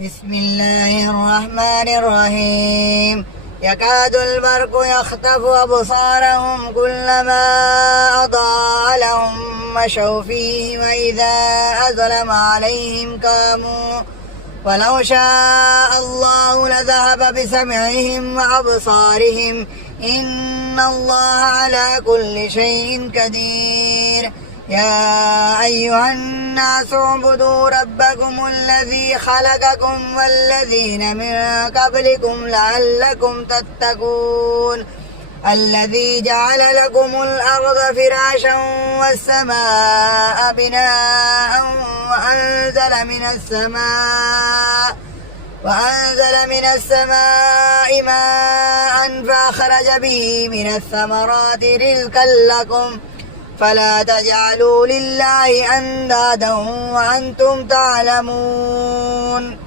بسم الله الرحمن الرحيم. يكاد البرق يخطف أبصارهم كلما أضاء لهم مشوا فيه وإذا أظلم عليهم قاموا ولو شاء الله لذهب بسمعهم وأبصارهم إن الله على كل شيء قدير. يا أيها الناس اعبدوا ربكم الذي خلقكم والذين من قبلكم لعلكم تتقون الذي جعل لكم الأرض فراشا والسماء بناء وأنزل من السماء ماء فأخرج به من الثمرات رزقا لكم فلا تجعلوا لله أندادا وأنتم تعلمون.